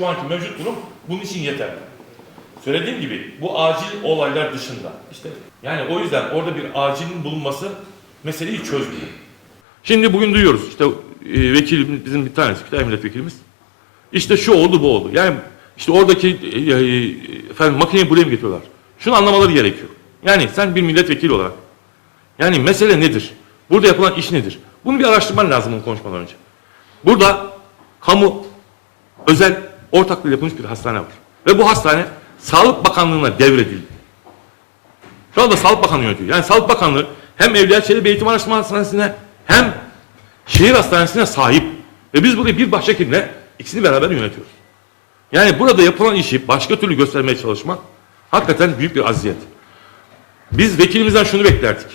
Şu anki mevcut durum bunun için yeterli. Söylediğim gibi bu acil olaylar dışında. işte yani o yüzden orada bir acilin bulunması meseleyi çözmüyor. Şimdi bugün duyuyoruz işte e, vekilimiz bizim bir tanesi Kütahya milletvekilimiz. İşte şu oldu bu oldu. Yani işte oradaki e, e, efendim makineyi buraya mı getiriyorlar? Şunu anlamaları gerekiyor. Yani sen bir milletvekili olarak yani mesele nedir? Burada yapılan iş nedir? Bunu bir araştırman lazım bunu konuşmadan önce. Burada kamu özel ortaklığı yapılmış bir hastane var. Ve bu hastane Sağlık Bakanlığı'na devredildi. Şu anda Sağlık Bakanlığı yönetiyor. Yani Sağlık Bakanlığı hem Evliya Çelebi Eğitim Araştırma Hastanesi'ne hem şehir hastanesine sahip. Ve biz burayı bir başhekimle ikisini beraber yönetiyoruz. Yani burada yapılan işi başka türlü göstermeye çalışmak hakikaten büyük bir aziyet. Biz vekilimizden şunu beklerdik.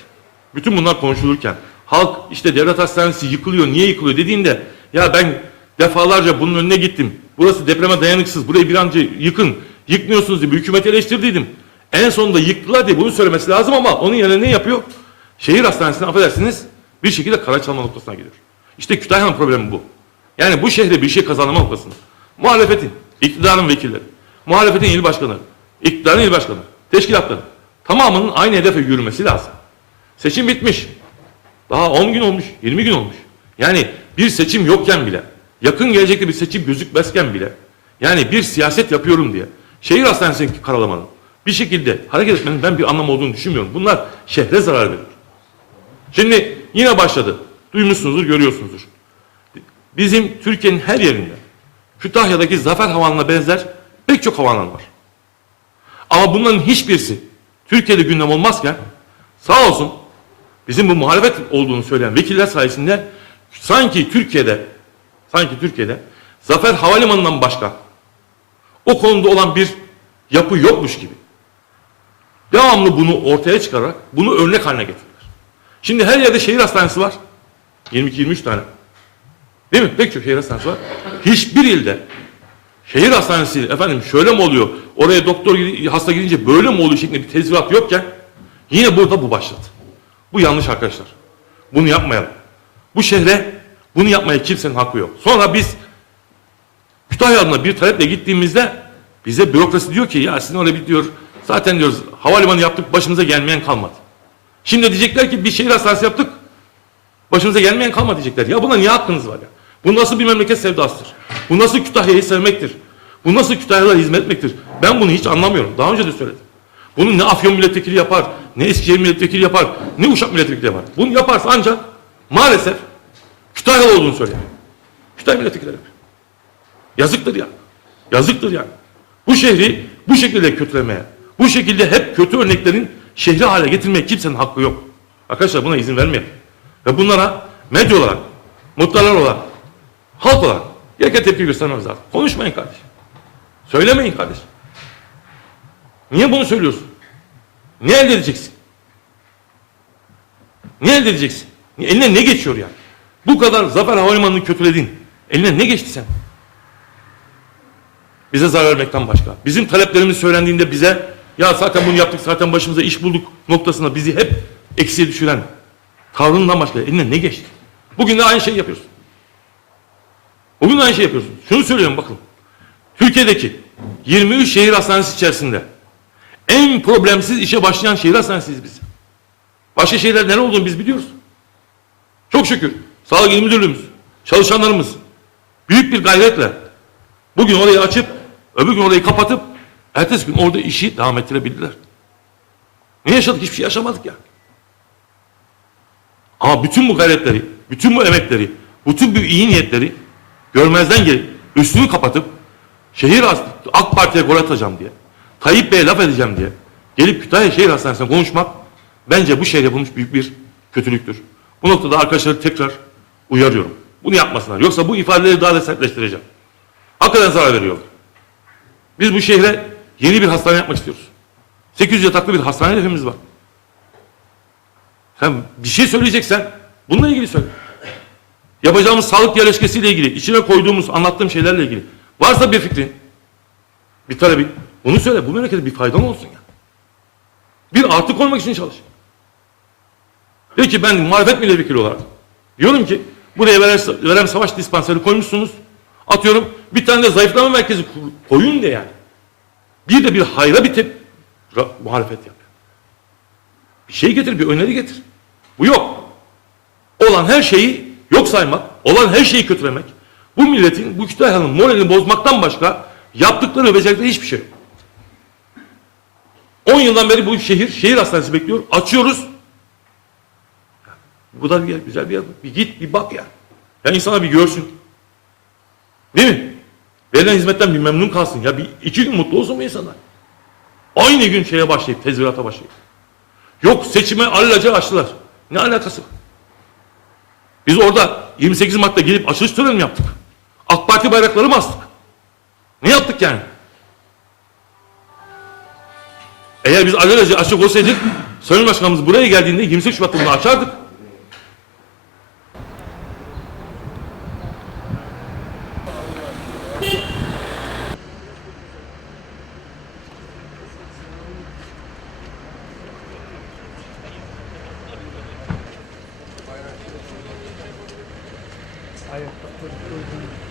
Bütün bunlar konuşulurken halk işte devlet hastanesi yıkılıyor, niye yıkılıyor dediğinde ya ben defalarca bunun önüne gittim. Burası depreme dayanıksız, burayı bir an önce yıkın, yıkmıyorsunuz diye bir hükümeti eleştirdiydim. En sonunda yıktılar diye bunu söylemesi lazım ama onun yerine ne yapıyor? Şehir hastanesine affedersiniz bir şekilde kara çalma noktasına geliyor. İşte Kütahya'nın problemi bu. Yani bu şehre bir şey kazanma noktasında. Muhalefetin, iktidarın vekilleri, muhalefetin il başkanları, iktidarın il başkanı, teşkilatları tamamının aynı hedefe yürümesi lazım. Seçim bitmiş. Daha 10 gün olmuş, 20 gün olmuş. Yani bir seçim yokken bile, yakın gelecekte bir seçim gözükmezken bile, yani bir siyaset yapıyorum diye, şehir hastanesini karalamanın, bir şekilde hareket etmenin ben bir anlam olduğunu düşünmüyorum. Bunlar şehre zarar verir. Şimdi yine başladı. Duymuşsunuzdur, görüyorsunuzdur. Bizim Türkiye'nin her yerinde Kütahya'daki Zafer Havaalanı'na benzer pek çok havaalanı var. Ama bunların hiçbirisi Türkiye'de gündem olmazken sağ olsun bizim bu muhalefet olduğunu söyleyen vekiller sayesinde sanki Türkiye'de sanki Türkiye'de Zafer Havalimanı'ndan başka o konuda olan bir yapı yokmuş gibi devamlı bunu ortaya çıkararak bunu örnek haline getirdiler. Şimdi her yerde şehir hastanesi var. 22-23 tane. Değil mi? Pek çok şehir hastanesi var. Hiçbir ilde şehir hastanesi efendim şöyle mi oluyor? Oraya doktor hasta gidince böyle mi oluyor şeklinde bir tezvirat yokken yine burada bu başladı. Bu yanlış arkadaşlar. Bunu yapmayalım. Bu şehre bunu yapmaya kimsenin hakkı yok. Sonra biz Kütahya adına bir taleple gittiğimizde bize bürokrasi diyor ki ya sizin oraya bir diyor zaten diyoruz havalimanı yaptık başımıza gelmeyen kalmadı. Şimdi diyecekler ki bir şehir hastanesi yaptık başımıza gelmeyen kalmadı diyecekler. Ya buna niye hakkınız var ya? Bu nasıl bir memleket sevdasıdır? Bu nasıl Kütahya'yı sevmektir? Bu nasıl Kütahyalara hizmet etmektir? Ben bunu hiç anlamıyorum. Daha önce de söyledim. Bunu ne Afyon milletvekili yapar, ne Eskişehir milletvekili yapar, ne Uşak milletvekili yapar. Bunu yaparsa ancak maalesef Kütahyalı olduğunu söyler. Kütahya milletvekili yapar. Yazıktır ya. Yazıktır yani. Bu şehri bu şekilde kötülemeye, bu şekilde hep kötü örneklerin şehri hale getirmeye kimsenin hakkı yok. Arkadaşlar buna izin vermeyelim. Ve bunlara medya olarak, muhtarlar olarak, halk olarak gereken tepki göstermemiz lazım. Konuşmayın kardeşim. Söylemeyin kardeşim. Niye bunu söylüyorsun? Ne elde edeceksin? Ne elde edeceksin? Eline ne geçiyor yani? Bu kadar Zafer Havalimanı'nı kötüledin. Eline ne geçti sen? Bize zarar vermekten başka. Bizim taleplerimiz söylendiğinde bize ya zaten bunu yaptık zaten başımıza iş bulduk noktasına bizi hep eksiye düşüren tavrından başka eline ne geçti? Bugün de aynı şeyi yapıyorsun. Bugün de aynı şey yapıyorsun. Şunu söylüyorum bakın. Türkiye'deki 23 şehir hastanesi içerisinde en problemsiz işe başlayan şehir hastanesiyiz biz. Başka şehirler nere olduğunu biz biliyoruz. Çok şükür Sağlık İl Müdürlüğümüz, çalışanlarımız büyük bir gayretle bugün orayı açıp öbür gün orayı kapatıp ertesi gün orada işi devam ettirebildiler. Ne yaşadık? Hiçbir şey yaşamadık ya. Ama bütün bu gayretleri, bütün bu emekleri, bütün bu iyi niyetleri görmezden gelip üstünü kapatıp şehir AK Parti'ye gol atacağım diye, Tayyip Bey'e laf edeceğim diye gelip Kütahya Şehir Hastanesi'ne konuşmak bence bu şehre bulmuş büyük bir kötülüktür. Bu noktada arkadaşları tekrar uyarıyorum. Bunu yapmasınlar. Yoksa bu ifadeleri daha da sertleştireceğim. Hakikaten zarar veriyorlar. Biz bu şehre yeni bir hastane yapmak istiyoruz. 800 yataklı bir hastane hedefimiz var. Sen bir şey söyleyeceksen bununla ilgili söyle. Yapacağımız sağlık yerleşkesiyle ilgili, içine koyduğumuz, anlattığım şeylerle ilgili. Varsa bir fikrin, bir talebin, bunu söyle. Bu memlekete bir faydan olsun ya. Bir artı koymak için çalış. De ki ben muhalefet milletvekili olarak diyorum ki buraya Verem, Savaş Dispanseri koymuşsunuz Atıyorum bir tane de zayıflama merkezi koyun de yani. Bir de bir hayra bir tep muhalefet yap. Bir şey getir, bir öneri getir. Bu yok. Olan her şeyi yok saymak, olan her şeyi kötülemek, bu milletin, bu Kütahya'nın moralini bozmaktan başka yaptıkları ve becerdikleri hiçbir şey yok. 10 yıldan beri bu şehir, şehir hastanesi bekliyor. Açıyoruz. Bu da bir yer, güzel bir yer. Bir git, bir bak ya. Ya insana bir görsün. Değil mi? Verilen hizmetten bir memnun kalsın. Ya bir iki gün mutlu olsun bu insanlar. Aynı gün şeye başlayıp, tezvirata başlayıp. Yok seçime alelacele açtılar. Ne alakası var? Biz orada 28 Mart'ta gelip açılış töreni yaptık? AK Parti bayrakları mı astık? Ne yaptık yani? Eğer biz alelacele açık olsaydık Sayın Başkanımız buraya geldiğinde 28 Şubat'ta bunu açardık. 还有쪽을끌 어.